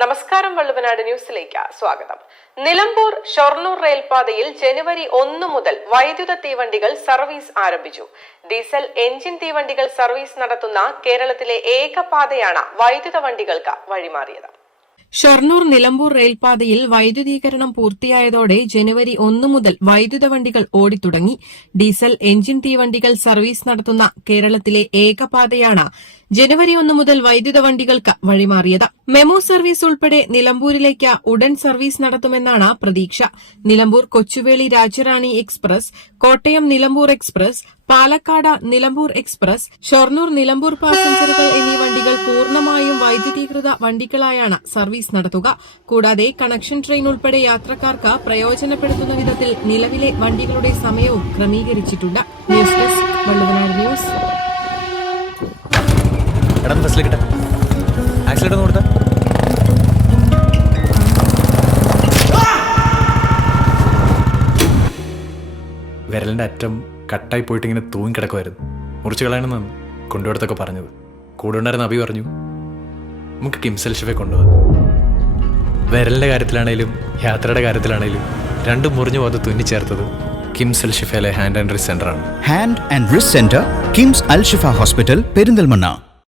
നമസ്കാരം, വള്ളുവനാട് ന്യൂസിലേക്ക് സ്വാഗതം. നിലമ്പൂർ ഷൊർണൂർ റെയിൽപാതയിൽ ജനുവരി 1 മുതൽ വൈദ്യുത തീവണ്ടികൾ സർവീസ് ആരംഭിച്ചു. ഡീസൽ എഞ്ചിൻ തീവണ്ടികൾ സർവീസ് നടത്തുന്ന കേരളത്തിലെ ഏക പാതയാണ് വൈദ്യുത വണ്ടികൾക്ക് വഴിമാറിയത്. ഷൊർണൂർ നിലമ്പൂർ റെയിൽപാതയിൽ വൈദ്യുതീകരണം പൂർത്തിയായതോടെ ജനുവരി 1 മുതൽ വൈദ്യുത വണ്ടികൾ ഓടിത്തുടങ്ങി. ഡീസൽ എഞ്ചിൻ തീവണ്ടികൾ സർവീസ് നടത്തുന്ന കേരളത്തിലെ ഏക പാതയാണ് ജനുവരി 1 മുതൽ വൈദ്യുത വണ്ടികൾക്ക് വഴിമാറിയത്. മെമു സർവീസ് ഉൾപ്പെടെ നിലമ്പൂരിലേക്ക് ഉടൻ സർവീസ് നടത്തുമെന്നാണ് പ്രതീക്ഷ. Nilambur Kochuveli Rajyarani express, Kottayam Nilambur express, Palakkad Nilambur express, Shoranur Nilambur പാസഞ്ചറുകൾ എന്നീ വണ്ടികൾ പൂർണ്ണമായും വൈദ്യുതീകൃത വണ്ടികളായാണ് സർവീസ് നടത്തുക. കൂടാതെ കണക്ഷൻ ട്രെയിൻ ഉൾപ്പെടെ യാത്രക്കാർക്ക് പ്രയോജനപ്പെടുത്തുന്ന വിധത്തിൽ നിലവിലെ വണ്ടികളുടെ സമയവും ക്രമീകരിച്ചിട്ടുണ്ട്. News desk, Valluvanad news. വിരലിന്റെ അറ്റം കട്ടായി പോയിട്ട് ഇങ്ങനെ തൂങ്ങിക്കിടക്കുമായിരുന്നു. മുറിച്ചു കളയണമെന്നാണ് കൊണ്ടുപോടത്തൊക്കെ പറഞ്ഞത്. കൂടെ ഉണ്ടായിരുന്ന അഭി പറഞ്ഞു നമുക്ക് കിംസ് അൽ ഷിഫയെ കൊണ്ടുപോകാം. വിരലിന്റെ കാര്യത്തിലാണേലും യാത്രയുടെ കാര്യത്തിലാണേലും രണ്ടും മുറിഞ്ഞു പോകാതെ തുന്നിച്ചേർത്തത് കിംസ് അൽ ഷിഫയിലെ ഹാൻഡ് ആൻഡ് റിസ്റ്റ് സെന്ററാണ്. Hand and wrist centre, KIMS Al Shifa hospital, Perinthalmanna.